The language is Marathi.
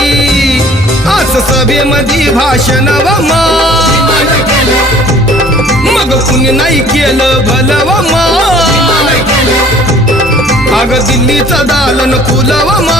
आज सभेमध्ये भाषण व मा मग कुणी नाही केलं भलं व मा अग दिल्लीचं दालन फुलव मा